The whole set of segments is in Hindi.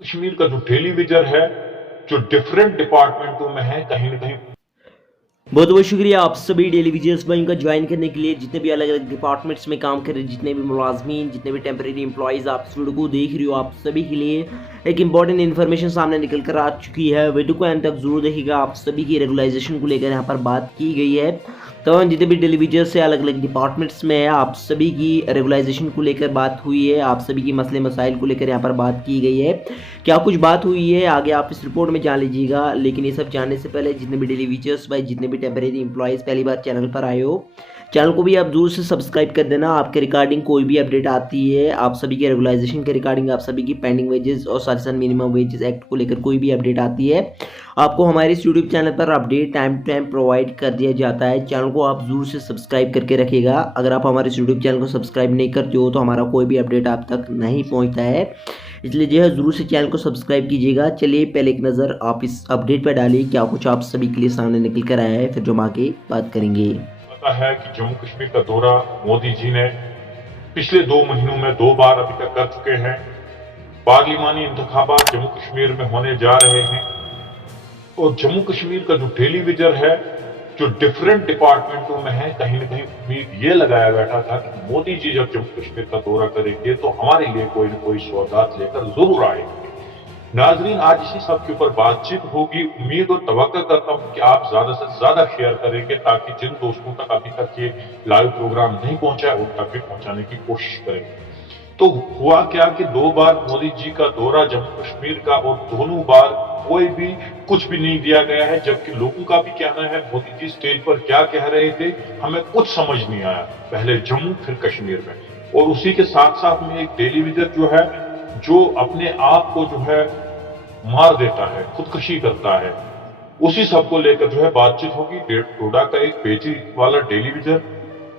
कश्मीर का जो टेलीविजन है, जो डिफरेंट डिपार्टमेंटों में है, कहीं ना कहीं बहुत बहुत शुक्रिया आप सभी डेली विजर्स भाइयों का ज्वाइन करने के लिए। जितने भी अलग अलग डिपार्टमेंट्स में काम कर रहे हैं, जितने भी मुलाजमीन, जितने भी टेम्परेरी एम्प्लॉयज़ आप इस वीडियो को देख रही हो, आप सभी के लिए एक इंपॉर्टेंट इन्फॉर्मेशन सामने निकल कर आ चुकी है। वीडियो को एंड तक जरूर देखिएगा। आप सभी की रेगुलाइजेशन को लेकर यहाँ पर बात की गई है। तो जितने भी टेलीविजन से अलग अलग डिपार्टमेंट्स में है, आप सभी की रेगुलाइजेशन को लेकर बात हुई है। आप सभी की मसले मसाइल को लेकर यहाँ पर बात की गई है। क्या कुछ बात हुई है आगे आप इस रिपोर्ट में जान लीजिएगा। लेकिन ये सब जानने से पहले जितने भी टेलीविजर्स भाई, जितने भी टेम्परेरी एम्प्लॉयज़ पहली बार चैनल पर आए हो, चैनल को भी आप जरूर से सब्सक्राइब कर देना। आपके रिगार्डिंग कोई भी अपडेट आती है, आप सभी के रेगुलाइजेशन के रिगार्डिंग, आप सभी की पेंडिंग वेजेस और साथ ही साथ मिनिमम वेजेस एक्ट को लेकर कोई भी अपडेट आती है, आपको हमारे इस यूट्यूब चैनल पर update time to time provide कर दिया जाता है। चैनल को आप जरूर से सब्सक्राइब करके रखिएगा। अगर आप हमारे इस यूट्यूब चैनल को सब्सक्राइब नहीं करते हो तो हमारा कोई भी अपडेट आप तक नहीं पहुंचता है, इसलिए जो है जरूर से चैनल को सब्सक्राइब कीजिएगा। चलिए पहले एक नज़र आप इस अपडेट पर डालिए, क्या कुछ आप सभी के लिए सामने निकल कर आया है, फिर जो हम आगे बात करेंगे। पता है कि जम्मू कश्मीर का दौरा मोदी जी ने पिछले 2 महीनों में 2 बार अभी तक कर चुके हैं। पार्लिमानी इंतखाबात जम्मू कश्मीर में होने जा रहे हैं और जम्मू कश्मीर का जो टेलीविजन है, जो डिफरेंट डिपार्टमेंटों में है, कहीं ना कहीं उम्मीद ये लगाया बैठा था कि मोदी जी जब जम्मू कश्मीर का दौरा करेंगे तो हमारे लिए कोई ना कोई सौगात लेकर जरूर आएंगे। नाजरीन, आज इसी सब के ऊपर बातचीत होगी। उम्मीद और तवक्को करता हूं कि आप ज्यादा से ज्यादा शेयर करेंगे ताकि जिन दोस्तों तक अभी तक ये लाइव प्रोग्राम नहीं पहुंचा है उन तक भी पहुंचाने की कोशिश करेंगे। तो हुआ क्या कि 2 बार मोदी जी का दौरा जम्मू कश्मीर का और दोनों बार कोई भी कुछ भी नहीं दिया गया है, जबकि लोगों का भी कहना है मोदी जी स्टेज पर क्या कह रहे थे हमें कुछ समझ नहीं आया, पहले जम्मू फिर कश्मीर में। और उसी के साथ साथ में एक टेलीविजन जो है, जो अपने आप को जो है मार देता है, खुदकुशी करता है, उसी सब को लेकर जो है बातचीत होगी। डोडा का एक पेजी वाला टेलीविजन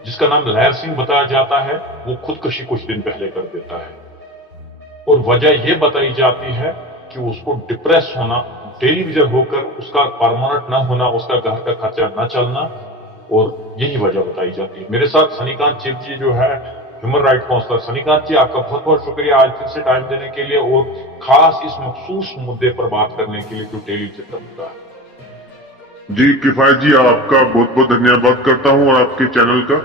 जिसका नाम लहर सिंह बताया जाता है, वो खुदकुशी कुछ दिन पहले कर देता है और वजह यह बताई जाती है कि उसको डिप्रेस होना, टेलीविजन होकर उसका परमानेंट ना होना, उसका घर का खर्चा न चलना, और यही वजह बताई जाती है। मेरे साथ सनीकांत चिप जी जो है, ह्यूमन राइट काउंसलर। सनीकांत जी, आपका बहुत बहुत शुक्रिया आज फिर से टाइम देने के लिए और खास इस मखसूस मुद्दे पर बात करने के लिए जो टेलीविजन का मुद्दा है। जी किफायत जी, आपका बहुत बहुत धन्यवाद करता हूं और आपके चैनल का,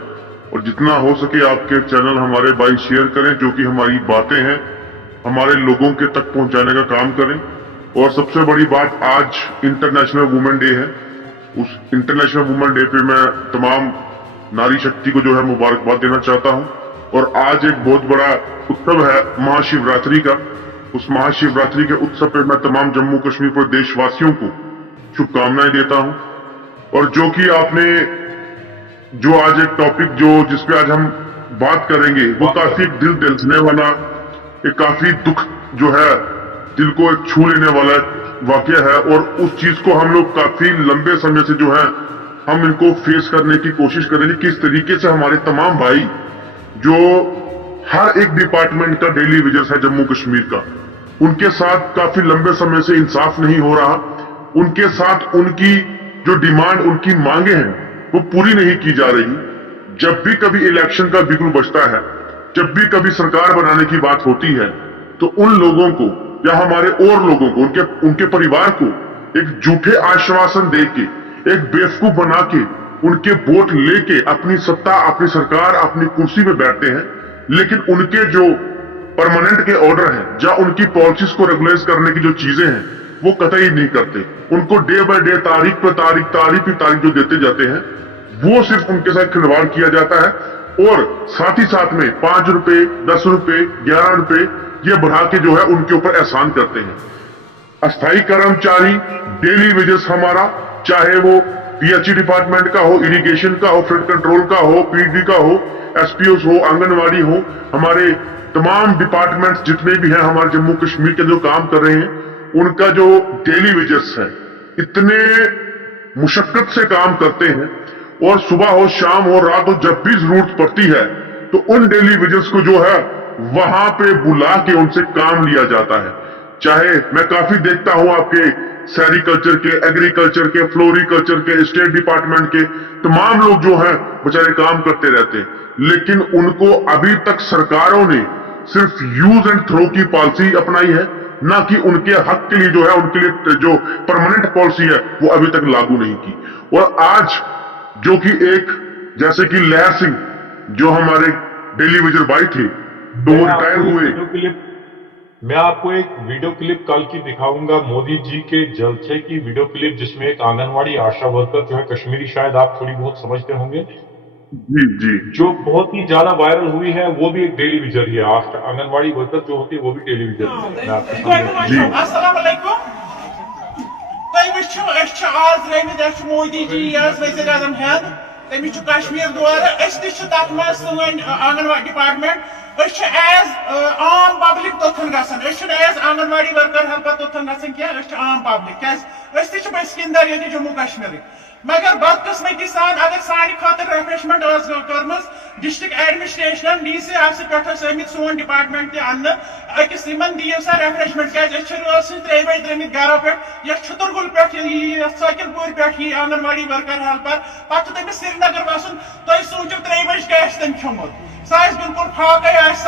और जितना हो सके आपके चैनल हमारे भाई शेयर करें, जो कि हमारी बातें हैं हमारे लोगों के तक पहुंचाने का काम करें। और सबसे बड़ी बात, आज इंटरनेशनल वुमेन डे है। उस इंटरनेशनल वुमेन डे पे मैं तमाम नारी शक्ति को जो है मुबारकबाद देना चाहता हूं। और आज एक बहुत बड़ा उत्सव है महाशिवरात्रि का। उस महाशिवरात्रि के उत्सव पे मैं तमाम जम्मू कश्मीर पर देशवासियों को शुभकामनाएं देता हूं। और जो कि आपने जो आज एक टॉपिक जिसपे आज हम बात करेंगे, वो काफी दिल दहलाने वाला, एक काफी दुख जो है दिल को एक छू लेने वाला वाकया है। और उस चीज को हम लोग काफी लंबे समय से जो है हम इनको फेस करने की कोशिश करेंगे, किस तरीके से हमारे तमाम भाई जो हर एक डिपार्टमेंट का डेली वेजेस है जम्मू कश्मीर का, उनके साथ काफी लंबे समय से इंसाफ नहीं हो रहा। उनके साथ उनकी जो डिमांड, उनकी मांगे हैं, वो पूरी नहीं की जा रही। जब भी कभी इलेक्शन का बिगुल बजता है, जब भी कभी सरकार बनाने की बात होती है, तो उन लोगों को या हमारे और लोगों को, उनके परिवार को एक झूठे आश्वासन देके, एक बेवकूफ बना के, उनके वोट लेके अपनी सत्ता, अपनी सरकार, अपनी कुर्सी पे बैठते हैं। लेकिन उनके जो परमानेंट के ऑर्डर हैं, या उनकी पॉलिसीज को रेगुलाइज करने की जो चीजें हैं, वो कतई नहीं करते। उनको डे बाय डे, तारीख पे तारीख, तारीख पे तारीख जो देते जाते हैं, वो सिर्फ उनके साथ खिलवाड़ किया जाता है। और साथ ही साथ में 5 रुपए, 10 रुपए, 11 रुपए ये बढ़ा के जो है उनके ऊपर एहसान करते हैं। अस्थायी कर्मचारी, डेली वेजेस हमारा, चाहे वो पीएचई डिपार्टमेंट का हो, इरिगेशन का हो, फ्लड कंट्रोल का हो, पीडी का हो, एसपीओस हो, आंगनवाड़ी हो, हमारे तमाम डिपार्टमेंट्स जितने भी हैं हमारे जम्मू कश्मीर के जो काम कर रहे हैं, उनका जो डेली वेजेस है, इतने मुशक्कत से काम करते हैं। और सुबह हो, शाम हो, रात हो, जब भी जरूरत पड़ती है तो उन डेली वेजेस को जो है वहां पे बुला के उनसे काम लिया जाता है। चाहे मैं काफी देखता हूं आपके सेरिकल्चर के, एग्रीकल्चर के, फ्लोरिकल्चर के, स्टेट डिपार्टमेंट के तमाम लोग जो हैं बेचारे काम करते रहते हैं, लेकिन उनको अभी तक सरकारों ने सिर्फ यूज एंड थ्रो की पॉलिसी अपनाई है। ना कि उनके हक के लिए जो है, उनके लिए जो परमानेंट पॉलिसी है वो अभी तक लागू नहीं की। और आज जो कि एक जैसे कि लहर सिंह जो हमारे डेली विजन भाई थे, तो वो रिटायर हुए। मैं आपको एक वीडियो क्लिप कल की दिखाऊंगा, मोदी जी के जलसे की वीडियो क्लिप, जिसमें एक आंगनवाड़ी आशा वर्कर जो है कश्मीरी, शायद आप थोड़ी बहुत समझते होंगे, जी जी जो बहुत ही ज्यादा वायरल हुई है, वो भी एक टेलीविजन ही है। आंगनवाड़ी वर्कर जो होती है वो भी टेलीविजन है। मैं आपके सामने जी अस्सलाम वालेकुम। तोय वुचो अस छ आज द्रमित अस मोदी जी यस वजीर आजम हेद तमिस छ कश्मीर दौर अस ति छ तथ म सन आंगनवाड़ी डिपार्टमेंट अस छ एज आम पब्लिक तोथन गसन अस छ एज आंगनवाड़ी वर्कर हेल्पर तोथन गसन क्या अस छ आम पब्लिक क्या अस ति छ बसिंदर ये जम्मू कश्मीर। मगर बदकिस्मती सान अगर सानी खातर refreshment karmas district administration DC office पे आमित सोन डिपार्टमेंट अन्न अकिस दियो सा रिफ्रेशमेंट क्या रोज 3 बजे द्रमित घर पे या छतरगुल पे सकिलपुर पे आंगनवाड़ी वर्कर हेल्पर पे तमिस श्रीनगर वसन तुम सोचो 3 बजे क्या तम खमुत सह बिल्कुल फाक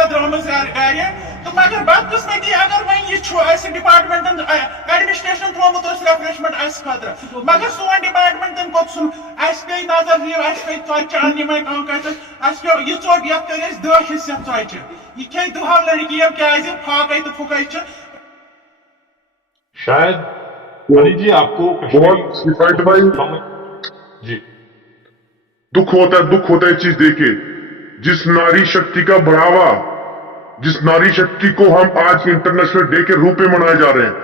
द्रम गर। तो मगर बदकिस्मती अगर वो डिपार्टमेंट एडमिनिस्ट्रेशन थोमुत रिफ्रेशमेंट खतर मगर सोन डिपार्टमेंट तम कोत सुन पे नजर दियो पे चौच अन्न कम कर पे यह चोट ये कर 10 हिस्से चौच यह खे 2 लड़की क्या फाक तो फुक। शायद अली जी आपको बहुत सिफायत भाई जी दुख होता है चीज देखे, जिस नारी शक्ति का बढ़ावा, जिस नारी शक्ति को हम आज इंटरनेशनल डे के रूप में मनाए जा रहे हैं,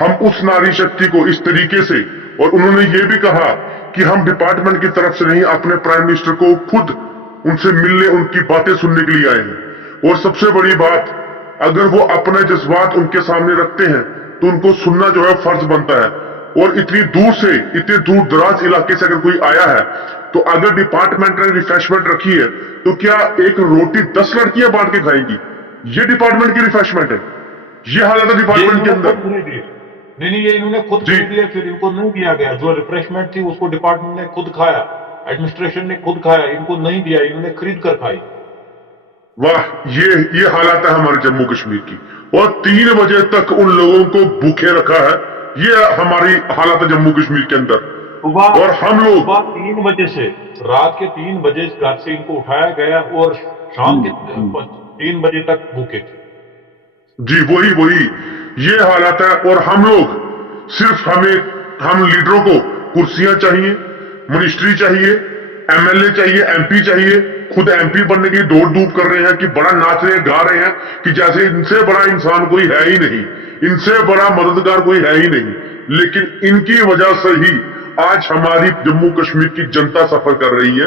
हम उस नारी शक्ति को इस तरीके से, और उन्होंने ये भी कहा कि हम डिपार्टमेंट की तरफ से नहीं, अपने प्राइम मिनिस्टर को खुद उनसे मिलने, उनकी बातें सुनने के लिए आए हैं। और सबसे बड़ी बात, अगर वो अपने जज्बात उनके सामने रखते हैं तो उनको सुनना जो है फर्ज बनता है। और इतनी दूर से, इतने दूर दराज इलाके से अगर कोई आया है, तो अगर डिपार्टमेंट ने रिफ्रेशमेंट रखी है तो क्या एक रोटी 10 लड़कियां बांट के खाएंगी? ये डिपार्टमेंट की रिफ्रेशमेंट है, ये हालत है डिपार्टमेंट के अंदर। नहीं, ये इन्होंने खुद खरीद दिया, फिर इनको नहीं दिया गया। जो रिफ्रेशमेंट थी उसको डिपार्टमेंट ने खुद खाया, एडमिनिस्ट्रेशन ने खुद खाया, इनको नहीं दिया, इन्होंने खरीद कर खाई। वाह, ये हालत है हमारे जम्मू कश्मीर की। और 3 बजे तक उन लोगों को भूखे रखा है, ये हमारी हालत है जम्मू कश्मीर के अंदर। और हम लोग सुबह 3 बजे से रात के 3 बजे घर से इनको उठाया गया और शाम के 3 बजे तक भूखे थे। जी वही ये हालत है। और हम लोग सिर्फ हम लीडरों को कुर्सियां चाहिए, मिनिस्ट्री चाहिए, एमएलए चाहिए, एमपी चाहिए, खुद एमपी बनने की दौड़ धूप कर रहे हैं कि बड़ा नाच रहे गा रहे हैं कि जैसे इनसे बड़ा इंसान कोई है ही नहीं, इनसे बड़ा मददगार कोई है ही नहीं। लेकिन इनकी वजह से ही आज हमारी जम्मू कश्मीर की जनता सफर कर रही है,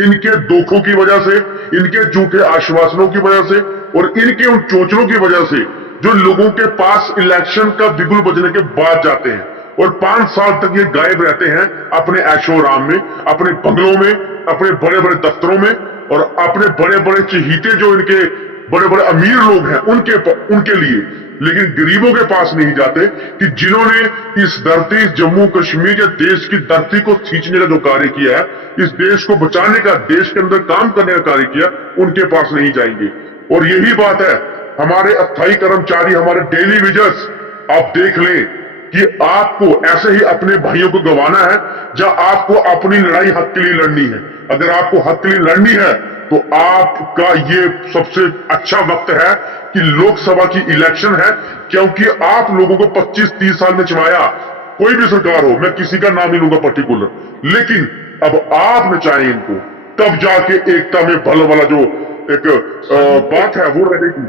इनके धोखों की वजह से, इनके झूठे आश्वासनों की वजह से, और इनके उन चोचलों की वजह से, जो लोगों के पास इलेक्शन का बिगुल बजने के बाद जाते हैं और 5 साल तक ये गायब रहते हैं अपने ऐशो आराम में, अपने बंगलों में, अपने बड़े बड़े दफ्तरों में, और अपने बड़े बड़े चहीते जो इनके बड़े बड़े अमीर लोग हैं उनके लिए। लेकिन गरीबों के पास नहीं जाते कि जिन्होंने इस धरती, जम्मू कश्मीर या देश की धरती को खींचने का जो कार्य किया है, इस देश को बचाने का, देश के अंदर काम करने का कार्य किया, उनके पास नहीं जाएंगे। और यही बात है, हमारे अस्थायी कर्मचारी, हमारे डेली विजर्स, आप देख लें कि आपको ऐसे ही अपने भाइयों को गंवाना है, जहां आपको अपनी लड़ाई हक के लिए लड़नी है। अगर आपको हक के लिए लड़नी है तो आपका ये सबसे अच्छा वक्त है कि लोकसभा की इलेक्शन है, क्योंकि आप लोगों को 25-30 साल में चलाया, कोई भी सरकार हो, मैं किसी का नाम नहीं लूंगा पर्टिकुलर, लेकिन अब आप नचाएं इनको, तब जाके एकता में भला वाला जो एक बात है वो रहेगी।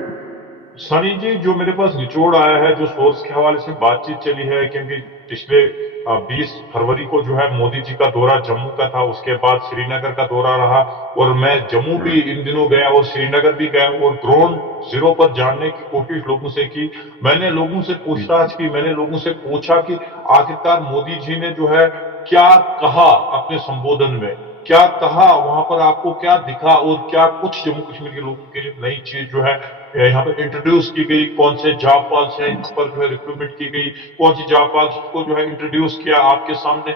सनी जी, जो मेरे पास निचोड़ आया है, जो सोर्स के हवाले से बातचीत चली है, क्योंकि पिछले 20 फरवरी को जो है मोदी जी का दौरा जम्मू का था, उसके बाद श्रीनगर का दौरा रहा, और मैं जम्मू भी इन दिनों गया और श्रीनगर भी गया और ग्राउंड जीरो पर जानने की कोशिश लोगों से की। मैंने लोगों से पूछताछ की, मैंने लोगों से पूछा कि आखिरकार मोदी जी ने जो है क्या कहा अपने संबोधन में, क्या कहा, वहां पर आपको क्या दिखा, और क्या कुछ जम्मू कश्मीर के लोगों के लिए नई चीज जो है यहाँ पर इंट्रोड्यूस की गई, कौन से जॉब पाल्स हैं इन पर जो है रिक्रूटमेंट की गई, कौन सी जॉब पाल्स को जो है इंट्रोड्यूस किया आपके सामने।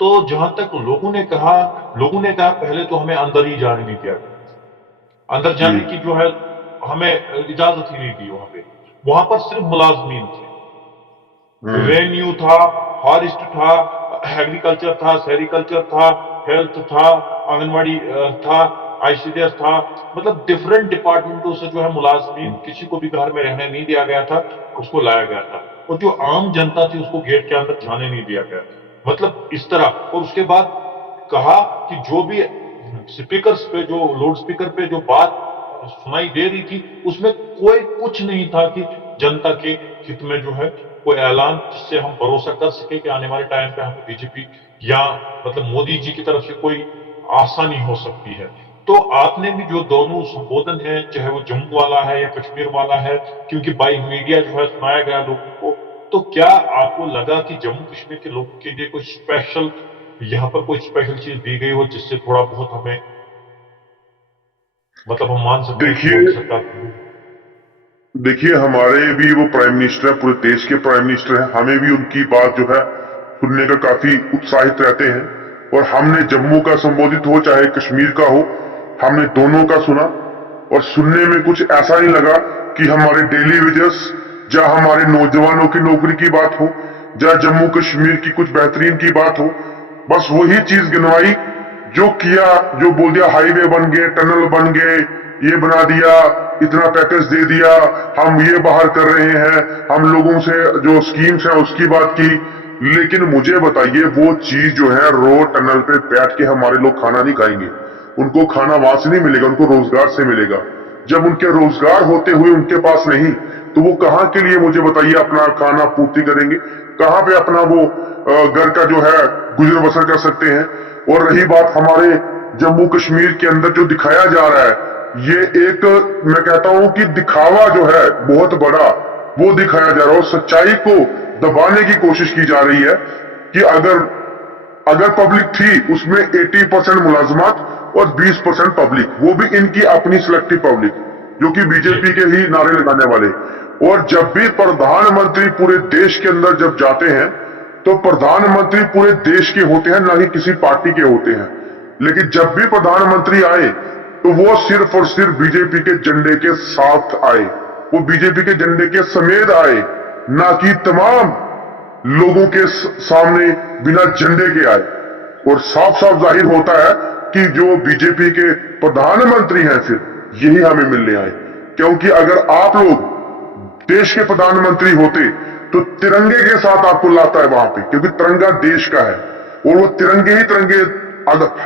तो जहां तक लोगों ने कहा पहले तो हमें अंदर ही जाने नहीं दिया, अंदर जाने की जो है हमें इजाजत ही नहीं दी। वहां पर सिर्फ मुलाजमीन थे, रेन्यू था, फॉरेस्ट था, एग्रीकल्चर था, सेरिकल्चर था, हेल्थ था, आंगनवाड़ी था, आईसीडीएस था। मतलब डिफरेंट डिपार्टमेंटों से जो है मुलाजमीन, किसी को भी घर में रहने नहीं दिया गया था, उसको लाया गया था। और जो आम जनता थी उसको गेट के अंदर जाने नहीं दिया गया। मतलब इस तरह। और उसके बाद कहा कि जो भी स्पीकर्स पे, जो लाउड स्पीकर पे जो बात सुनाई दे रही थी, उसमें कोई कुछ नहीं था कि जनता के हित में जो है कोई ऐलान जिससे हम भरोसा कर सके कि आने वाले टाइम पे हमें बीजेपी या मतलब मोदी जी की तरफ से कोई आसानी हो सकती है। तो आपने भी जो दोनों संबोधन है, चाहे वो जम्मू वाला है या कश्मीर वाला है, क्योंकि बाई मीडिया जो है सुनाया गया लोगों को, तो क्या आपको लगा कि जम्मू कश्मीर के लोगों के लिए कोई स्पेशल, यहाँ पर कोई स्पेशल चीज दी गई हो जिससे थोड़ा बहुत हमें मतलब हम मान सकते हैं कि देखिए मोदी सरकार देखिए हमारे भी वो प्राइम मिनिस्टर है, पूरे देश के प्राइम मिनिस्टर हैं, हमें भी उनकी बात जो है सुनने का काफी उत्साहित रहते हैं। और हमने जम्मू का संबोधित हो चाहे कश्मीर का हो, हमने दोनों का सुना। और सुनने में कुछ ऐसा नहीं लगा कि हमारे डेली वेजेस या हमारे नौजवानों की नौकरी की बात हो या जम्मू कश्मीर की कुछ बेहतरीन की बात हो। बस वही चीज गिनवाई जो किया, जो बोल दिया हाईवे बन गए, टनल बन गए, ये बना दिया, इतना पैकेज दे दिया, हम ये बाहर कर रहे हैं, हम लोगों से जो स्कीम्स हैं उसकी बात की। लेकिन मुझे बताइए वो चीज जो है, रोड टनल पे बैठ के हमारे लोग खाना नहीं खाएंगे, उनको खाना वहां से नहीं मिलेगा, उनको रोजगार से मिलेगा। जब उनके रोजगार होते हुए उनके पास नहीं, तो वो कहाँ के लिए मुझे बताइए अपना खाना पूर्ति करेंगे, कहाँ पे अपना वो घर का जो है गुजर बसर कर सकते हैं। और रही बात हमारे जम्मू कश्मीर के अंदर जो दिखाया जा रहा है, ये एक मैं कहता हूं कि दिखावा जो है बहुत बड़ा वो दिखाया जा रहा है, और सच्चाई को दबाने की कोशिश की जा रही है कि अगर अगर पब्लिक थी उसमें 80% मुलाजमत और 20% पब्लिक, वो भी इनकी अपनी सिलेक्टिव पब्लिक जो कि बीजेपी के ही नारे लगाने वाले। और जब भी प्रधानमंत्री पूरे देश के अंदर जब जाते हैं तो प्रधानमंत्री पूरे देश के होते हैं, ना कि किसी पार्टी के होते हैं। लेकिन जब भी प्रधानमंत्री आए तो वो सिर्फ और सिर्फ बीजेपी के झंडे के साथ आए, वो बीजेपी के झंडे के समेत आए, ना कि तमाम लोगों के सामने बिना झंडे के आए। और साफ साफ जाहिर होता है कि जो बीजेपी के प्रधानमंत्री हैं फिर यही हमें मिलने आए। क्योंकि अगर आप लोग देश के प्रधानमंत्री होते तो तिरंगे के साथ आपको लाता है वहां पे, क्योंकि तिरंगा देश का है। और वो तिरंगे ही तिरंगे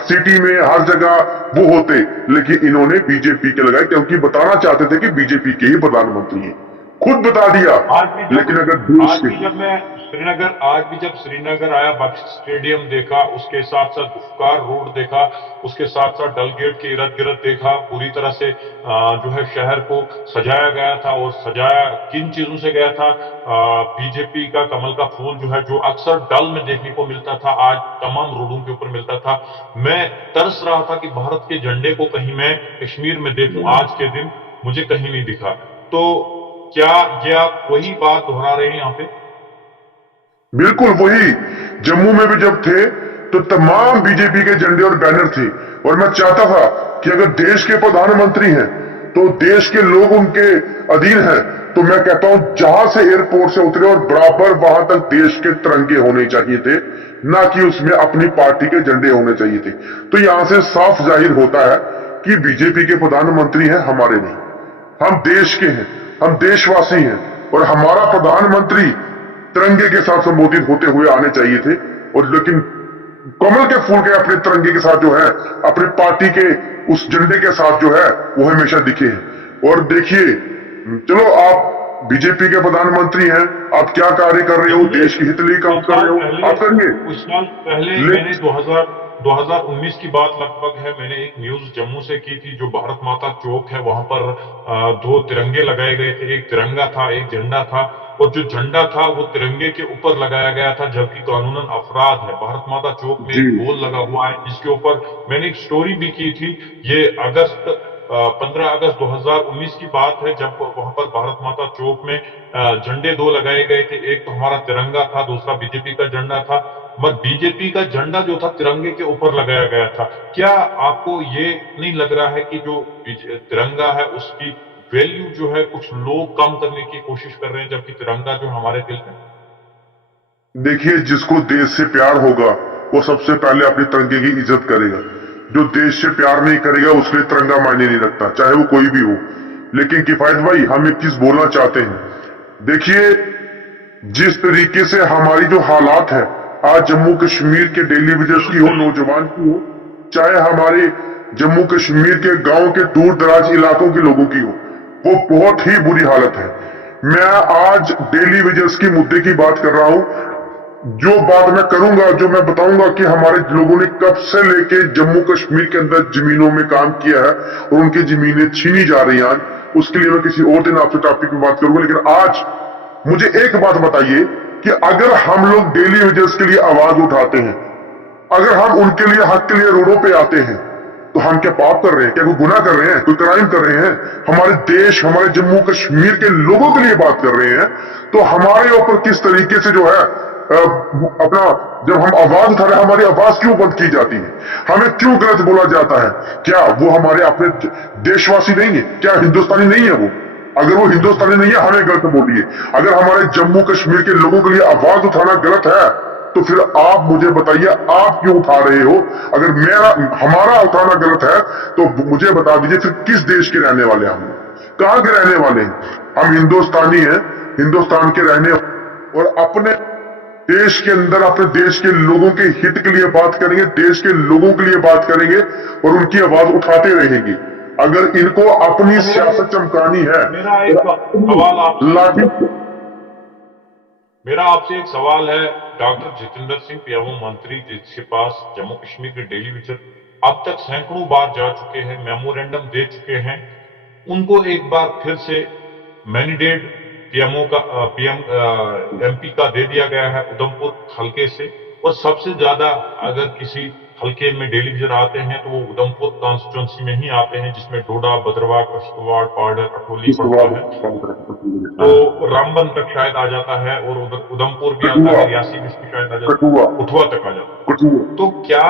सिटी में हर जगह वो होते, लेकिन इन्होंने बीजेपी के लगाए क्योंकि बताना चाहते थे कि बीजेपी के ही प्रधानमंत्री हैं। खुद बता दिया। लेकिन अगर देश के आज भी जब श्रीनगर आया, बख्श स्टेडियम देखा, उसके साथ साथ गुफ्कार रोड देखा, उसके साथ साथ डल गेट के इर्द गिर्द देखा, पूरी तरह से जो है शहर को सजाया गया था। और सजाया किन चीजों से गया था? बीजेपी का कमल का फूल जो है, जो अक्सर डल में देखने को मिलता था, आज तमाम रोडों के ऊपर मिलता था। मैं तरस रहा था कि भारत के झंडे को कहीं मैं कश्मीर में देखूं, आज के दिन मुझे कहीं नहीं दिखा। तो क्या ये आप वही बात दोहरा रहे हैं यहाँ पे? बिल्कुल वही। जम्मू में भी जब थे तो तमाम बीजेपी के झंडे और बैनर थे। और मैं चाहता था कि अगर देश के प्रधानमंत्री हैं तो देश के लोग उनके अधीन हैं, तो मैं कहता हूं जहां से एयरपोर्ट से उतरे और बराबर वहां तक देश के तिरंगे होने चाहिए थे, ना कि उसमें अपनी पार्टी के झंडे होने चाहिए थे। तो यहां से साफ जाहिर होता है कि बीजेपी के प्रधानमंत्री हैं, हमारे नहीं। हम देश के हैं, हम देशवासी हैं, और हमारा प्रधानमंत्री तिरंगे के साथ संबोधित होते हुए आने चाहिए थे। और लेकिन कमल के फूल के अपने तिरंगे के साथ जो है, अपनी पार्टी के उस झंडे के साथ जो है वो हमेशा दिखे हैं। और देखिए, चलो आप बीजेपी के प्रधानमंत्री हैं, आप क्या कार्य कर रहे हो, देश के हित लिए काम कर रहे हो, आप करिए। कुछ साल पहले मैंने 2019 की बात लगभग है, मैंने एक न्यूज जम्मू से की थी, जो भारत माता चौक है वहां पर 2 तिरंगे लगाए गए थे। एक तिरंगा था, एक झंडा था, और जो झंडा था वो तिरंगे के ऊपर लगाया गया था, जबकि कानूनन अपराध है। भारत माता चौक में एक बोल लगा हुआ है जिसके ऊपर मैंने एक स्टोरी भी की थी। ये 15 अगस्त 2019 की बात है, जब वहां पर भारत माता चौक में झंडे 2 लगाए गए थे। एक तो हमारा तिरंगा था, दूसरा बीजेपी का झंडा था। मगर बीजेपी का झंडा जो था तिरंगे के ऊपर लगाया गया था। क्या आपको ये नहीं लग रहा है कि जो तिरंगा है उसकी वैल्यू जो है कुछ लोग कम करने की कोशिश कर रहे हैं, जबकि तिरंगा जो हमारे दिल में? देखिए, जिसको देश से प्यार होगा वो सबसे पहले अपने तिरंगे की इज्जत करेगा। जो देश से प्यार नहीं करेगा उसके लिए तिरंगा मायने नहीं रखता, चाहे वो कोई भी हो। लेकिन किफायत भाई, हम एक चीज बोलना चाहते हैं। देखिए, जिस तरीके से हमारी जो हालात है आज जम्मू कश्मीर के डेली वेजर्स की हो, नौजवान की हो, चाहे हमारे जम्मू कश्मीर के गांव के दूर दराज इलाकों के लोगों की हो, वो बहुत ही बुरी हालत है। मैं आज डेली वेजर्स की मुद्दे की बात कर रहा हूं। जो बात मैं करूंगा, जो मैं बताऊंगा कि हमारे लोगों ने कब से लेके जम्मू कश्मीर के अंदर जमीनों में काम किया है और उनकी जमीनें छीनी जा रही हैं, उसके लिए मैं किसी और दिन आपसे टॉपिक में बात करूंगा। लेकिन आज मुझे एक बात बताइए कि अगर हम लोग डेली वेजर्स के लिए आवाज उठाते हैं, अगर हम उनके लिए हक के लिए रोडों पे आते हैं, तो हम क्या पाप कर रहे हैं? क्या कोई गुनाह कर रहे हैं? कोई क्राइम कर रहे हैं? हमारे देश, हमारे जम्मू कश्मीर के लोगों के लिए बात कर रहे हैं, तो हमारे ऊपर किस तरीके से जो है अपना, जब हम आवाज उठा रहे हैं, हमारी आवाज क्यों बंद की जाती है? हमें क्यों गलत बोला जाता है? क्या वो हमारे अपने देशवासी नहीं है? क्या हिंदुस्तानी नहीं है वो? अगर वो हिंदुस्तानी नहीं है, हमें गलत बोलिए। अगर हमारे जम्मू कश्मीर के लोगों के लिए आवाज उठाना गलत है, तो फिर आप मुझे बताइए, आप क्यों उठा रहे हो? अगर हमारा उठाना गलत है, तो मुझे बता दीजिए फिर किस देश के रहने वाले हम, कहां के रहने वाले हैं? हम हिंदुस्तानी हैं, हिंदुस्तान के रहने, और अपने देश के अंदर अपने देश के लोगों के हित के लिए बात करेंगे, देश के लोगों के लिए बात करेंगे और उनकी आवाज उठाते रहेंगे। अगर इनको अपनी सियासत चमकानी है, मेरा एक सवाल लाठी मेरा आपसे एक सवाल है। डॉक्टर जितेंद्र सिंह पीएमओ मंत्री, जिसके पास जम्मू कश्मीर के डेली वेजर अब तक सैकड़ों बार जा चुके हैं, मेमोरेंडम दे चुके हैं, उनको एक बार फिर से मैंडेट पीएमओ का एमपी का दे दिया गया है उधमपुर हल्के से। और सबसे ज्यादा अगर किसी हल्के में डेली वेजर आते हैं तो वो उधमपुर कॉन्स्टिट्यूंसी में ही आते हैं, जिसमें डोडा, भद्रवाह, किश्तवाड़, पाउडर, अठोली पड़ता है। तो रामबन तक शायद आ जाता है, और उधर उधमपुर भी आता है, रियासी भी शायद आ जाता है, कठुआ तक आ जाता है। तो क्या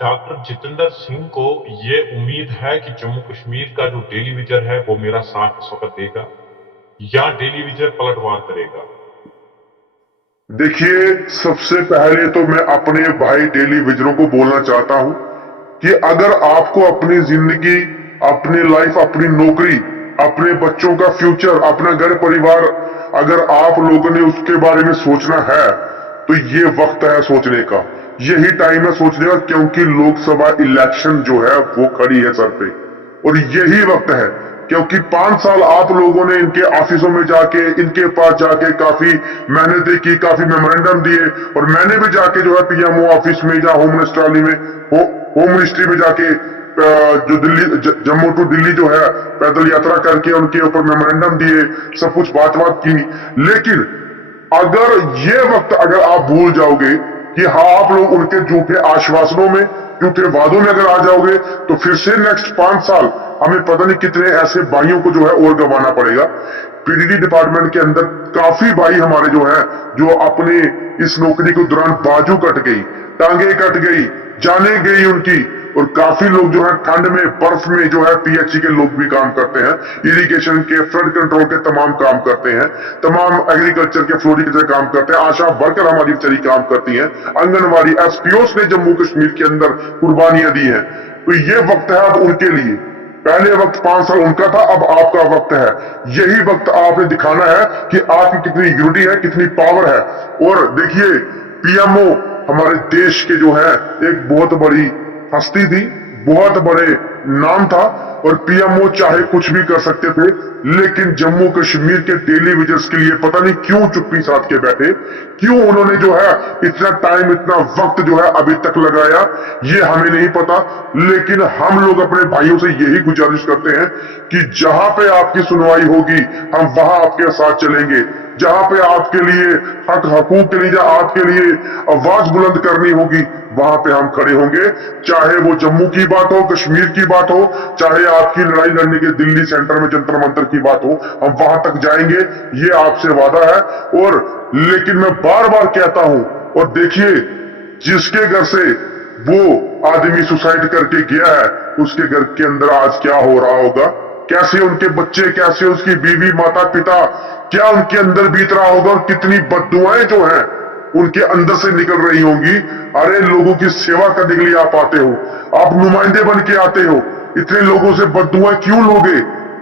डॉक्टर जितेंद्र सिंह को ये उम्मीद है कि जम्मू कश्मीर का जो डेली वेजर है वो मेरा साथ इस वक्त देगा, या डेली वेजर पलटवार करेगा? देखिए, सबसे पहले तो मैं अपने भाई डेली वेजरों को बोलना चाहता हूं कि अगर आपको अपनी जिंदगी, अपनी लाइफ, अपनी नौकरी, अपने बच्चों का फ्यूचर, अपना घर परिवार, अगर आप लोगों ने उसके बारे में सोचना है, तो ये वक्त है सोचने का, यही टाइम है सोचने का। क्योंकि लोकसभा इलेक्शन जो है वो खड़ी है सर पे, और यही वक्त है। क्योंकि 5 साल आप लोगों ने इनके ऑफिसों में जाके, इनके पास जाके काफी मेहनतें की, काफी मेमोरेंडम दिए, और मैंने भी जाके जो है पीएमओ ऑफिस में या होम मिनिस्ट्री में, होम मिनिस्ट्री में जाके जो दिल्ली, जम्मू टू दिल्ली जो है पैदल यात्रा करके उनके ऊपर मेमोरेंडम दिए, सब कुछ बात की। लेकिन अगर ये वक्त अगर आप भूल जाओगे कि हाँ, आप लोग उनके झूठे आश्वासनों में, झूठे वादों में अगर आ जाओगे, तो फिर से नेक्स्ट 5 साल हमें पता नहीं कितने ऐसे भाइयों को जो है और गंवाना पड़ेगा। पीडीडी डिपार्टमेंट के अंदर काफी भाई हमारे जो है, जो अपने इस नौकरी के दौरान बाजू कट गई, टांगे कट गई, जाने गई उनकी, और काफी लोग जो है ठंड में, बर्फ में जो है पीएचई के लोग भी काम करते हैं, इरिगेशन के, फ्लड कंट्रोल के तमाम काम करते हैं, तमाम एग्रीकल्चर के, फ्लोरिकल्चर काम करते हैं, आशा वर्कर हमारी बेचारी काम करती हैं, आंगनबाड़ी, एसपीओस ने जम्मू कश्मीर के अंदर कुर्बानियां दी हैं। तो ये वक्त है अब उनके लिए। पहले वक्त 5 साल उनका था, अब आपका वक्त है। यही वक्त आपने दिखाना है कि आपकी कितनी यूनिटी है, कितनी पावर है। और देखिए, पीएमओ हमारे देश के जो है एक बहुत बड़ी हस्ती थी, बहुत बड़े नाम था, और पीएमओ चाहे कुछ भी कर सकते थे, लेकिन जम्मू कश्मीर के डेली वेजर्स के लिए पता नहीं क्यों चुप्पी साध के बैठे, क्यों उन्होंने जो है इतना टाइम, इतना वक्त जो है अभी तक लगाया, ये हमें नहीं पता। लेकिन हम लोग अपने भाइयों से यही गुजारिश करते हैं कि जहां पे आपकी सुनवाई होगी, हम वहां आपके साथ चलेंगे। जहां पे आपके लिए हक हकूक के लिए, जहां आपके लिए आवाज बुलंद करनी होगी, वहां पे हम खड़े होंगे। चाहे वो जम्मू की बात हो, कश्मीर की बात हो, चाहे आपकी लड़ाई लड़ने के दिल्ली सेंटर में जंतर मंतर की बात हो, हम वहां तक जाएंगे, ये आपसे वादा है। और लेकिन मैं बार बार कहता हूं, और देखिए, जिसके घर से वो आदमी सुसाइड करके गया है, उसके घर के अंदर आज क्या हो रहा होगा, कैसे उनके बच्चे, कैसे उसकी बीवी, माता पिता, क्या उनके अंदर बीत रहा होगा, और कितनी बद्दुआएं जो हैं उनके अंदर से निकल रही होंगी। अरे लोगों की सेवा करने के लिए आप आते हो, आप नुमाइंदे बन के आते हो, इतने लोगों से बद्दुआएं क्यों लोगे?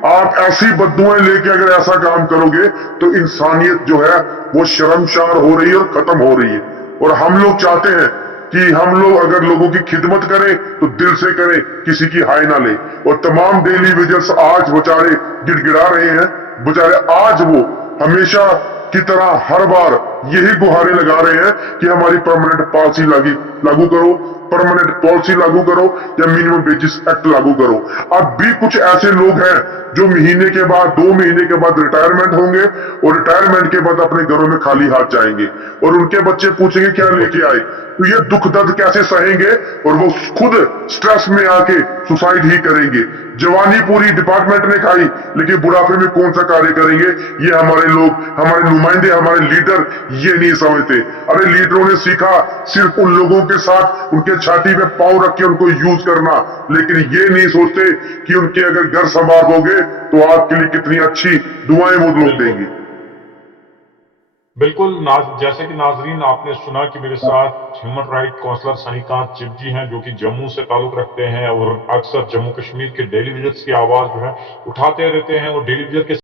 आप ऐसी बद्दुआएं लेके अगर ऐसा काम करोगे तो इंसानियत जो है वो शर्मसार हो रही है और खत्म हो रही है। और हम लोग चाहते हैं कि हम लोग अगर लोगों की खिदमत करें तो दिल से करें, किसी की हाय ना ले। और तमाम डेली विजर्स आज बेचारे गिड़गिड़ा रहे हैं, बेचारे आज वो हमेशा की तरह हर बार यही गुहारें लगा रहे हैं कि हमारी परमानेंट पॉलिसी लागू करो, परमानेंट पॉलिसी लागू करो या मिनिमम वेजेस एक्ट लागू करो। अब भी कुछ ऐसे लोग हैं जो महीने के बाद 2 महीने के बाद रिटायरमेंट होंगे और रिटायरमेंट के बाद अपने घरों में खाली हाथ जाएंगे और उनके बच्चे पूछेंगे क्या लेके आए। तो ये दुख दर्द कैसे सहेंगे और वो खुद स्ट्रेस में आके सुसाइड ही करेंगे। जवानी पूरी डिपार्टमेंट ने खाई, लेकिन बुढ़ापे में कौन सा कार्य करेंगे? ये हमारे लोग, हमारे नुमाइंदे, हमारे लीडर ये नहीं समझते। अरे लीडरों ने सीखा सिर्फ उन लोगों के साथ उनके छाती में पांव रख के उनको यूज करना, लेकिन ये नहीं सोचते कि उनके अगर घर संभाल दोगे तो आपके लिए कितनी अच्छी दुआएं वो लोग देंगे। बिल्कुल जैसे कि नाजरीन आपने सुना कि मेरे साथ ह्यूमन राइट काउंसलर सनीकांत चिपजी हैं, जो कि जम्मू से ताल्लुक रखते हैं और अक्सर जम्मू कश्मीर के डेली विजिट्स की आवाज जो है उठाते रहते हैं और डेली विजिट के